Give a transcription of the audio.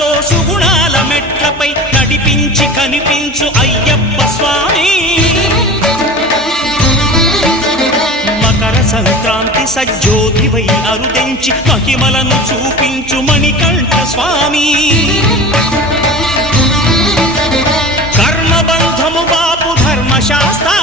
సుఖాలతో సుగుణాల మెట్లపై నడిపించి కనిపించు అయ్యప్ప స్వామి. మకర సంక్రాంతి సజ్జోతివై అరుదెంచి మహిమలను చూపించు మణికంఠ స్వామి. కర్మబంధము బాపు ధర్మశాస్త్ర